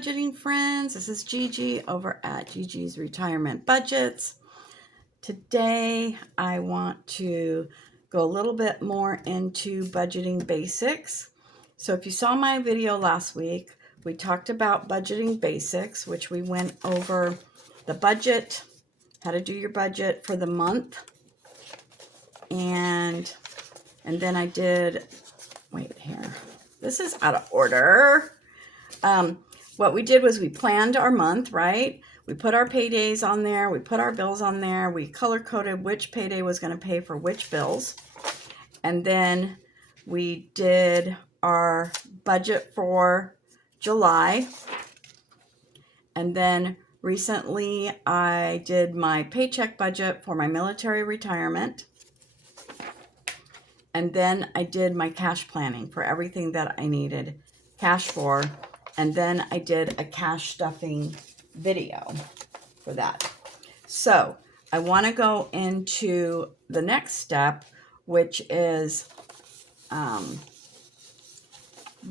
budgeting friends. This is Gigi over at Gigi's Retirement Budgets. Today I want to go a little bit more into budgeting basics. So if you saw my video last week, we talked about budgeting basics, which we went over the budget, how to do your budget for the month. And then I did, wait here, this is out of order. What we did was we planned our month, right? We put our paydays on there. We put our bills on there. We color-coded which payday was going to pay for which bills. And then we did our budget for July. And then recently I did my paycheck budget for my military retirement. And then I did my cash planning for everything that I needed cash for. And then I did a cash stuffing video for that. So I want to go into the next step, which is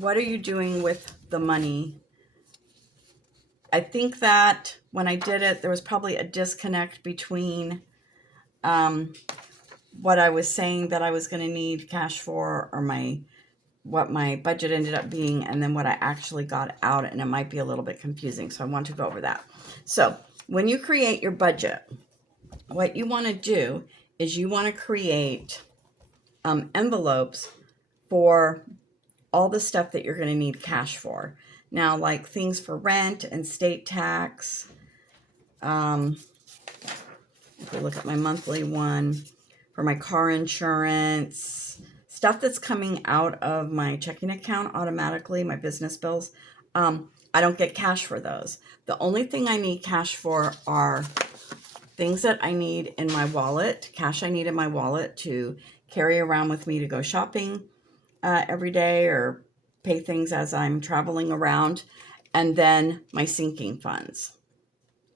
what are you doing with the money? I think that when I did it, there was probably a disconnect between what I was saying that I was going to need cash for, or what my budget ended up being, and then what I actually got out, and it might be a little bit confusing, so I want to go over that. So when you create your budget, what you want to do is you want to create envelopes for all the stuff that you're going to need cash for. Now, like things for rent and state tax. If we look at my monthly one, for my car insurance, stuff that's coming out of my checking account automatically, my business bills, I don't get cash for those. The only thing I need cash for are things that I need in my wallet, cash I need in my wallet to carry around with me to go shopping every day or pay things as I'm traveling around, and then my sinking funds,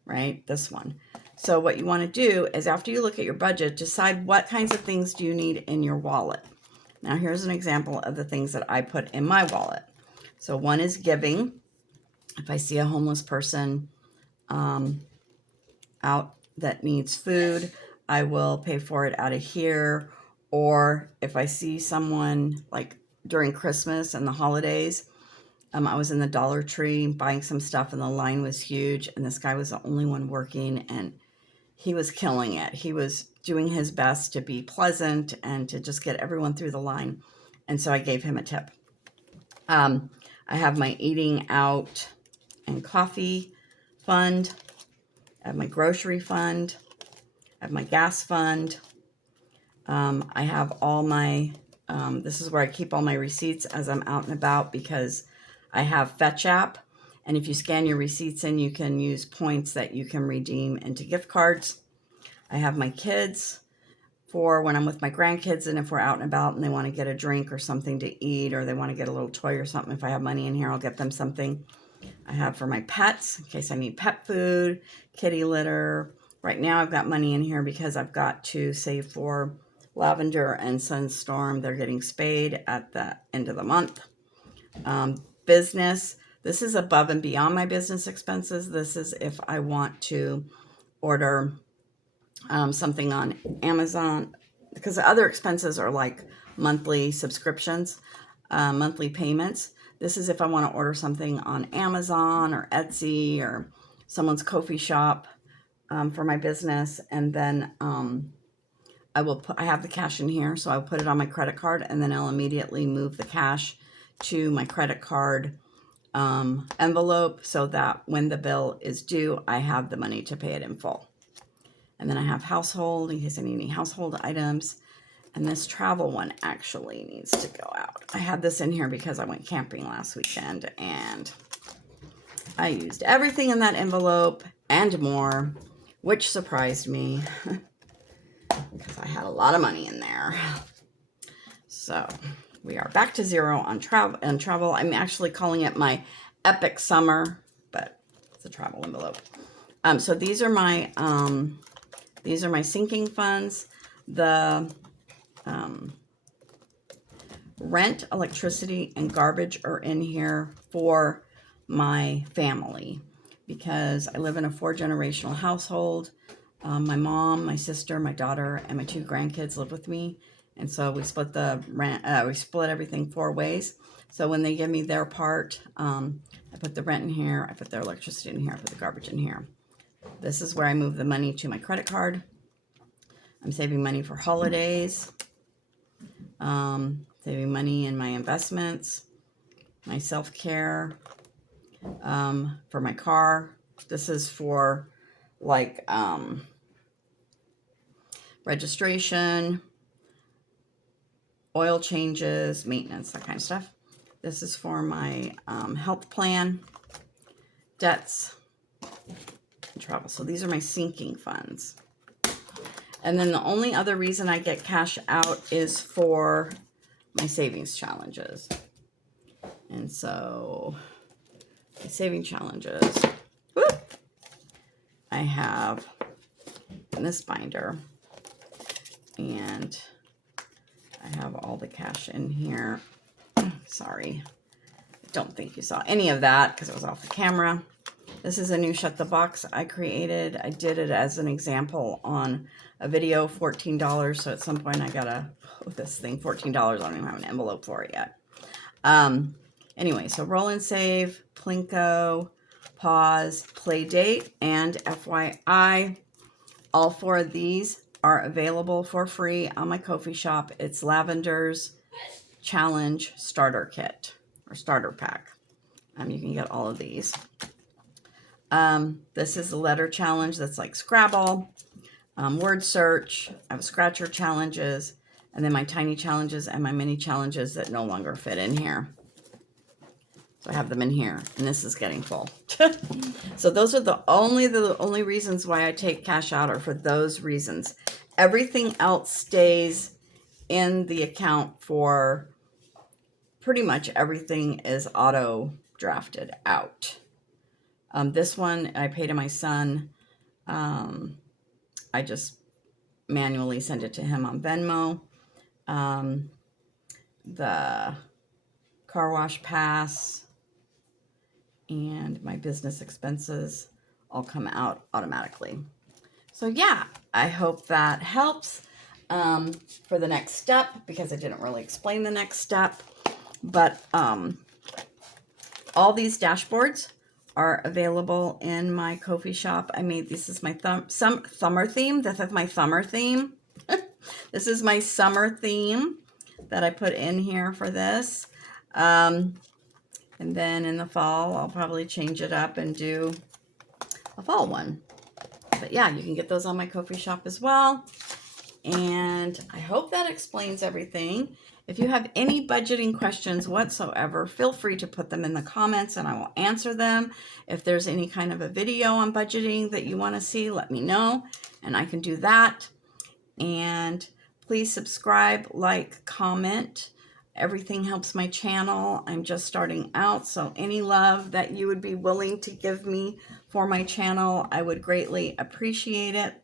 right? This one. So what you want to do is, after you look at your budget, decide what kinds of things do you need in your wallet. Now, here's an example of the things that I put in my wallet. So one is giving. If I see a homeless person out that needs food, I will pay for it out of here. Or if I see someone, like during Christmas and the holidays, I was in the Dollar Tree buying some stuff, and the line was huge, and this guy was the only one working, and he was killing it. He was doing his best to be pleasant and to just get everyone through the line. And so I gave him a tip. I have my eating out and coffee fund. I have my grocery fund. I have my gas fund. I have all my, this is where I keep all my receipts as I'm out and about, because I have Fetch app. And if you scan your receipts in, you can use points that you can redeem into gift cards. I have my kids for when I'm with my grandkids, and if we're out and about and they want to get a drink or something to eat, or they want to get a little toy or something, if I have money in here, I'll get them something. I have for my pets, in case I need pet food, kitty litter. Right now I've got money in here because I've got to save for Lavender and Sunstorm. They're getting spayed at the end of the month. Business. This is above and beyond my business expenses. This is if I want to order something on Amazon, because the other expenses are like monthly subscriptions, monthly payments. This is if I want to order something on Amazon or Etsy or someone's coffee shop for my business. And then I have the cash in here, so I'll put it on my credit card, and then I'll immediately move the cash to my credit card envelope, so that when the bill is due, I have the money to pay it in full. And then I have household, in case I need any household items. And this travel one actually needs to go out. I had this in here because I went camping last weekend, and I used everything in that envelope and more, which surprised me because I had a lot of money in there. So we are back to zero on travel. I'm actually calling it my epic summer, but it's a travel envelope. So these are my sinking funds. The rent, electricity, and garbage are in here for my family, because I live in a 4-generational household. My mom, my sister, my daughter, and my 2 grandkids live with me. And so we split the rent, we split everything 4 ways. So when they give me their part, I put the rent in here, I put their electricity in here, I put the garbage in here. This is where I move the money to my credit card. I'm saving money for holidays, saving money in my investments, my self-care, for my car. This is for like registration, oil changes, maintenance, that kind of stuff. This is for my health plan, debts, and travel. So these are my sinking funds. And then the only other reason I get cash out is for my savings challenges. And so my saving challenges, whoop, I have in this binder, and I have all the cash in here. Sorry, I don't think you saw any of that because it was off the camera. This is a new Shut the Box I created. I did it as an example on a video, $14. So at some point I gotta, this thing, $14. I don't even have an envelope for it yet. Anyway, so roll and save, Plinko, pause, play date, and FYI, all 4 of these are available for free on my Ko-fi shop. It's Lavender's Challenge Starter Kit or Starter Pack. You can get all of these. This is the letter challenge that's like Scrabble, word search. I have scratcher challenges, and then my tiny challenges and my mini challenges that no longer fit in here. So I have them in here, and this is getting full. So those are the only reasons why I take cash out, are for those reasons. Everything else stays in the account for pretty much everything is auto drafted out. This one I pay to my son. I just manually send it to him on Venmo. The car wash pass and my business expenses all come out automatically. So yeah, I hope that helps for the next step, because I didn't really explain the next step. But all these dashboards are available in my Ko-fi shop. I made, this is my summer theme. This is my summer theme. This is my summer theme that I put in here for this. And then in the fall, I'll probably change it up and do a fall one. But yeah, you can get those on my Ko-fi shop as well. And I hope that explains everything. If you have any budgeting questions whatsoever, feel free to put them in the comments and I will answer them. If there's any kind of a video on budgeting that you want to see, let me know and I can do that. And please subscribe, like, comment. Everything helps my channel. I'm just starting out, so any love that you would be willing to give me for my channel, I would greatly appreciate it.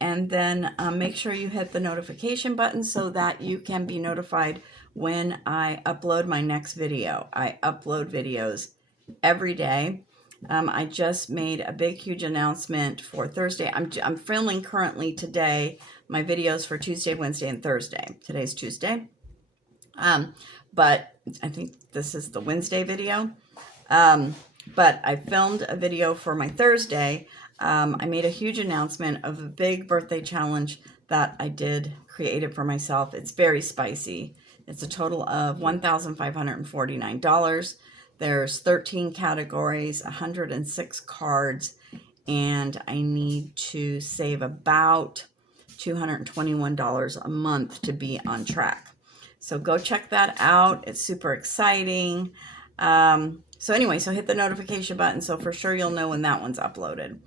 And then make sure you hit the notification button so that you can be notified when I upload my next video. I upload videos every day. I just made a big, huge announcement for Thursday. I'm filming currently today my videos for Tuesday, Wednesday, and Thursday. Today's Tuesday. But I think this is the Wednesday video. But I filmed a video for my Thursday. I made a huge announcement of a big birthday challenge that I created for myself. It's very spicy. It's a total of $1,549. There's 13 categories, 106 cards, and I need to save about $221 a month to be on track. So go check that out. It's super exciting. So anyway, so hit the notification button so for sure you'll know when that one's uploaded.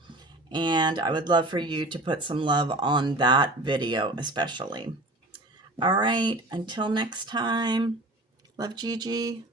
And I would love for you to put some love on that video especially. All right, until next time, love Gigi.